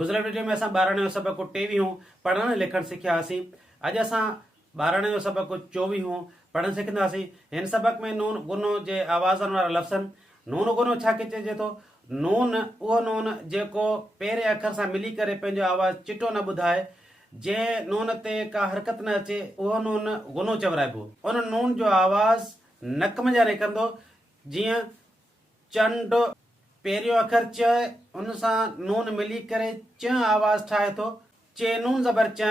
गुज़िरियल वीडियो में असां 12वें सबक़ 23 पढ़ण लिखण सिखियासीं। अॼु असां 12वें सबक़ 24 पढ़ण सिखंदासीं। हिन सबक़ में नून गुनो जे आवाज़नि वारा लफ़्ज़नि। नून गुनो छा खे चइजे थो? नून उहो नून जेको पहिरें अखर सां मिली करे पंहिंजो आवाज़ चिटो न ॿुधाए, जंहिं नून ते का हरकत न अचे, उहो नून गुनो चवराइबो। उन नून जो आवाज़ नक मंझां निकिरंदो। जीअं चंड पहिरियों अखर च, उन सां नून मिली करे च आवाज़ ठाहे थो। चे नून ज़बर च,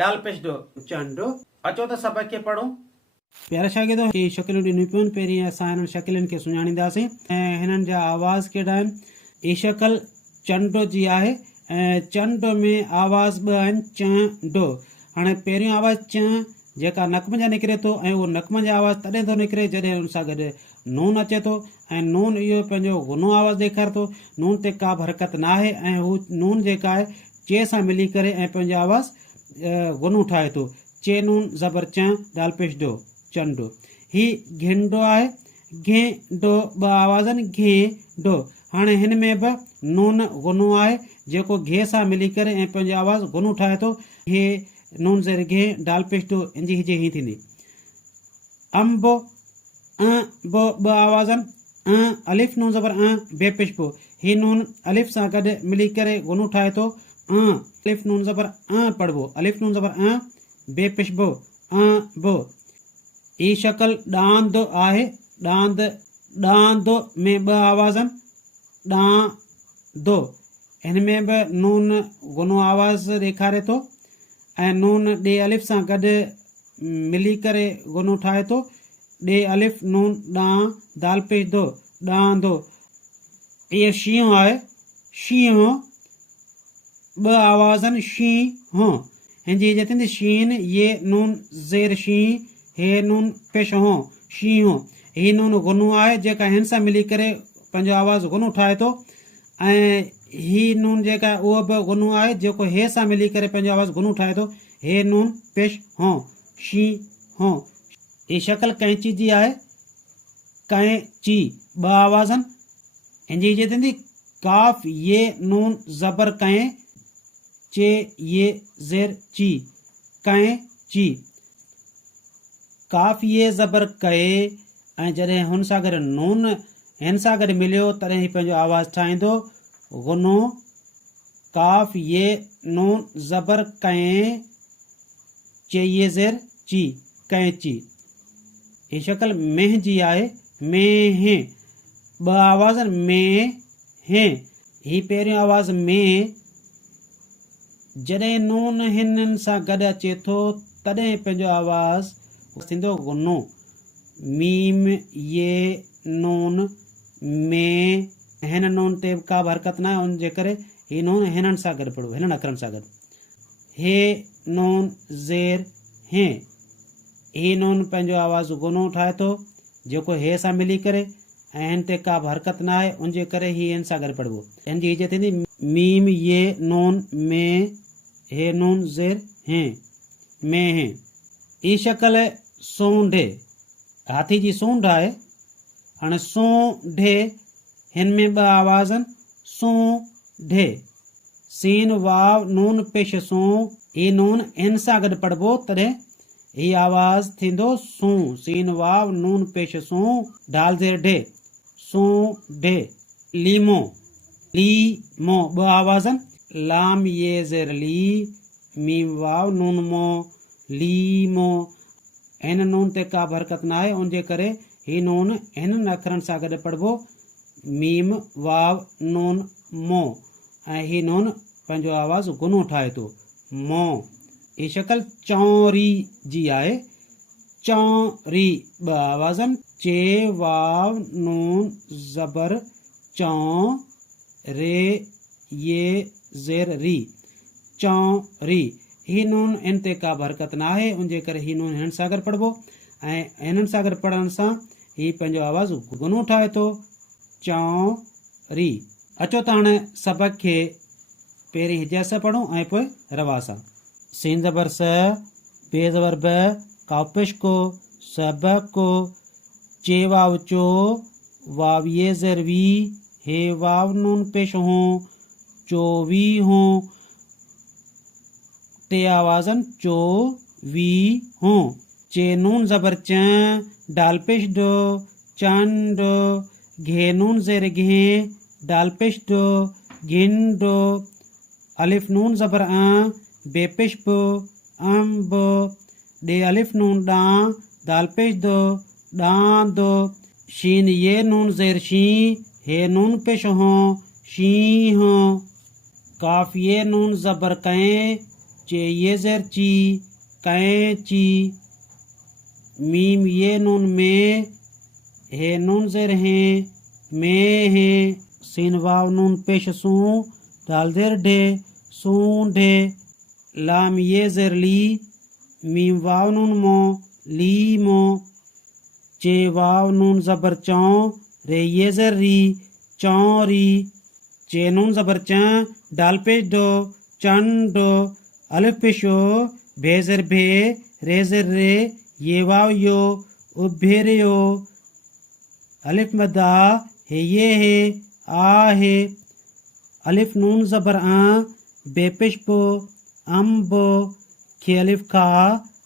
डाल पेश डो चंड। अचो त सबक़ खे पढ़ूं। प्यारा शागिर्दो, ही शकिलूं ॾिनियूं पियूं। पहिरीं असां हिननि शकिलनि खे सुञाणींदासीं ऐं हिननि जा आवाज़ कहिड़ा आहिनि। ही शकिल चंड जी आहे ऐं चंड में आवाज़ ॿ आहिनि, च डो। हाणे पहिरियों आवाज़ च जेका नक मंझां निकिरे थो, ऐं उहो नक मंझां आवाज़ तॾहिं थो निकिरे जॾहिं हुन सां गॾु नून अचे थो, ऐं नून इहो पंहिंजो गुनो आवाज़ ॾेखारे थो। नून ते का बि हरकत न आहे ऐं हू नून जेका आहे चे सां मिली करे ऐं पंहिंजो आवाज़ गुनो ठाहे थो। चे नून ज़बर च, डाल पेश डो चंडो। ही घिंडो आहे, घे डो ॿ आवाज़ आहिनि, घे डो। हाणे हिन में बि नून गुनो आहे जेको घे सां मिली करे ऐं पंहिंजो आवाज़ गुनो ठाहे थो। हे नून ज़ेर घे, डाल पेश डो, इंजी हिजे ही थींदी। अंबो बो ॿ आवाज़ आहिनि, अलिफ नून ज़बर बे पेश बो। ही नून अलिफ सां गॾु मिली करे गुनो ठाहे थो। अलिफ नून ज़बर पढ़बो, अलिफ नून ज़बर बे पेश बो, बो। ही शक्ल ॾांद आहे, ॾांद, ॾांद में ॿ आवाज़ आहिनि, ॾांदो। हिन में बि नून गुनो आवाज़ ॾेखारे थो ऐं नून ॾे अलिफ सां गॾु मिली करे गुनो ठाहे थो। ॾे अलिफ नून ॾां, दाल पेश दो, ॾांदो। इहो शींहं आहे, शींहं, ॿ आवाज़ आहिनि, शींहं। हिन जी इज़त थींदी शीन, ये नून ज़ेर शीं, हे नून पेश हो, शींहं। ही नून गुनो आहे जेका हिन सां मिली करे पंहिंजो आवाज़ गुनो ठाहे थो, ऐं ही नून जेका उहो बि गुनो आहे जेको हे सां मिली करे पंहिंजो आवाज़ गुनो ठाहे थो। हे नून पेश हो, शींहं। ही शक्ल कैंची जी आहे, कैंची, ॿ आवाज़ आहिनि। हिन जी इज़त थींदी काफ़ ये नून ज़बर कैं, चे ये ज़ेर ची, कैंची। काफ़ ये ज़बर कए, ऐं जॾहिं हुन सां गॾु नून हिन सां गॾु मिलियो तॾहिं ही पंहिंजो आवाज़ ठाहींदो गुनो। काफ़ ये नून ज़बर कैं, चे ये ज़ेर ची, कैंची। ही शक्ल मेह जी आहे, मेह, ॿ आवाज़ आहिनि, मेह। ही पहिरियों आवाज़ में, जॾहिं नून हिननि सां गॾु अचे थो तॾहिं पंहिंजो आवाज़ थींदो गुनो। मीम ये नून में, हिन नून ते का बि हरकत न आहे, उनजे करे ही नून हिननि सां गॾु पढ़ो, हिननि अखरनि सां गॾु। हे नून ज़ेर हे, ही नून पंहिंजो आवाज़ गुनो ठाहे थो जेको हे सां मिली करे, ऐं हिन ते का बि हरकत न आहे, उनजे करे ही हिन सां गॾु पढ़बो। हिन जी इज़त थींदी मीम ये नून में, हे नून ज़ेर हे, में हे। ही शक्ल सूंढे, हाथी जी सूंढ आहे। हाणे सूंढे, हिन में ॿ आवाज़ आहिनि, सूंढे। सीन वाव नून पेश सूं, ही नून हिन सां गॾु पढ़बो तॾहिं ही आवाज़ थींदो सूं। सीन वाव नून पेश सूं, ढाल ज़ेर ढे, सूंढे। लीमो, लीमो, ॿ आवाज़ आहिनि, लाम ये ज़ेर ली, मीम वाव नून मो, लीमो। हिन नून ते का बि हरकत न आहे, उनजे करे ही नून हिननि अखरनि सां गॾु पढ़बो, मीम वाव नून मो, ऐं ही नून पंहिंजो आवाज़ गुनो ठाहे थो, मो। ही शक्ल चौरी जी आहे, चौरी, ॿ आवाज़ आहिनि, चे वाव नून ज़बर चौं, रे ये ज़ेर री, चौरी। ही नून हिन ते का बि हरकत न आहे, उनजे करे ही नून हिननि सां गॾु पढ़बो, ऐं हिननि सां गॾु पढ़ण सां ही पंहिंजो आवाज़ गुनो ठाहे थो, चौरी। अचो त हाणे सबक़ खे पहिरीं हिजा सां पढ़ूं ऐं पोइ रवा सां। सीन ज़बर स, बे ज़बर ब, काफ पेश को, सबक को, चे वाव चो, वाव ये ज़ेर वी, हे वाव नून पेश हो, चोवीहों टे आवाज़न चोवीहों चे नून ज़बर च डाल पेश दो चंड घे नून ज़ेर घे डाल पेश दो घिंडो अलिफ नून ज़बर बेपेश बो अम्ब डे अलिफ नून डा दाल पेश दो डांदो शीन ये नून ज़ेर शी हे नून पेश हो शी हो काफ ये नून ज़बर कैं चे ये ज़ेर ची कैंची मीम ये नून में हे नून ज़ेर हैं में हैं सीन वाव नून पेश सूं दाल ज़ेर ढे सूंढे लाम ये ज़ेर ली मीम वाव नून मो ली मो चे वाव नून ज़बर चौं रे ये ज़ेर री चौरी चे नून ज़बर च डाल पेश दो चंडो अलिफ पेशो भे ज़ेर भे रे ज़ेर रे ये वाव यो उभेरियो अलिफ मदा हे ये है आ है अलिफ नून ज़बर बेपेश बो अम्बो खे अलिफ खा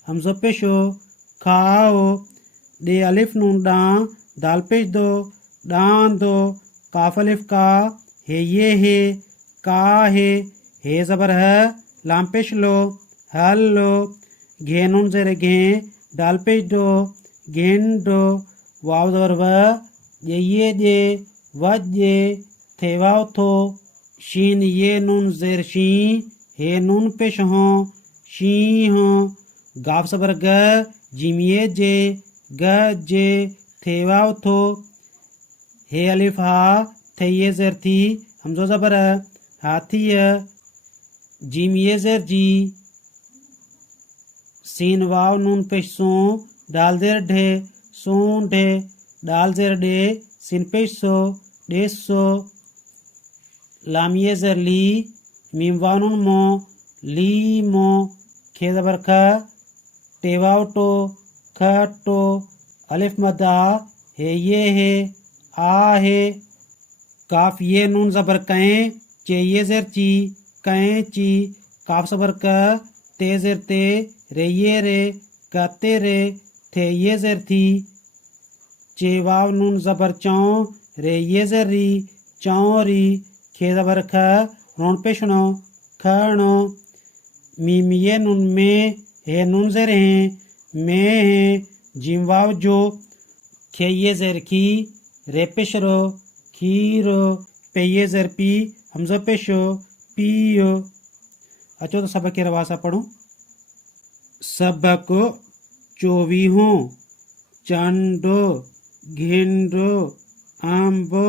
हमज़ो पेशो खाओ डे अलिफ नून डा दाल पेश दो डांदो काफ अलिफ का हे ये है का है हे ज़बर है लाम पेश लो हलो घे नून ज़ेर घे डाल पेश दो गेंडो वाव ज़बर व ये जे वजे थे वाव थो शीन ये नून ज़ेर शी हे नून पेश हो शी हो गाफ ज़बर ग जिम ये जे ग जे थे वाव थो हे अलिफ हा थे ये ज़ेर थी हमज़ो ज़बर हाथी जिम ये ज़ेर जी सीन वाव नून पेश सो डाल ज़ेर ढे सों ढे डाल ज़ेर डे सीन पेश सो डे सो लाम ये ज़ेर ली मीम वाव नून मो ली मो खे ज़बर ख टे वाव टो ख टो अलिफ मदा हे ये है आ है काफ ये नून ज़बर कैं चे ये ज़ेर ची कैंची काफ ज़बर क ते ज़ेर ते रे ये रे कहते रे थे ये ज़ेर थी चे वाव नून ज़बर चौं रे ये ज़ेर री चौरी खे ज़बर ख रोन पेशनो खणो मीम ये नून में हे नून ज़ेर हैं में हैं जिम वाव जो खे ये ज़ेर की रे पेशरो खीरो पे ये ज़ेर पी हमज़ो पेशो पियो अचो तो सबक के रवासा पढ़ूं सबक चोवीहों चंडो घिंडो आंबो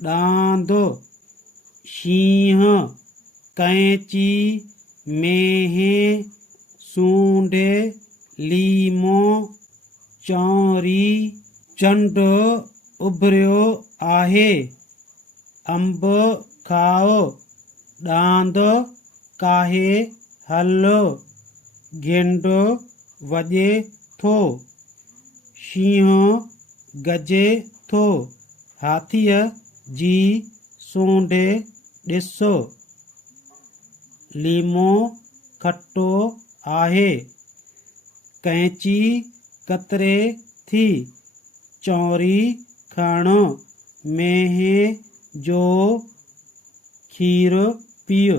डांदो शीह कैंची मेहे सूंडे लीमो चौरी चंडो उभरियो आहे अंब खाओ डांदो काहे हलो गेंडो वजे थो शींहो गजे थो हाथीअ जी सूंढे ॾिसो लीमो खट्टो आहे कैंची कतरे थी चौरी खाणो मेहे जो खीर पियो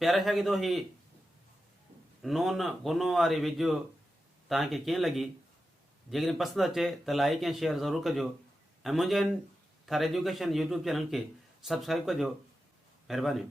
प्यारा शागिर्दो ही नून गुनो वारी वीडियो तव्हांखे कीअं लॻी जेकॾहिं पसंदि अचे त लाइक ऐं शेयर ज़रूरु कजो ऐं मुंहिंजे थार एजुकेशन यूट्यूब चैनल खे सब्सक्राइब कजो महिरबानी।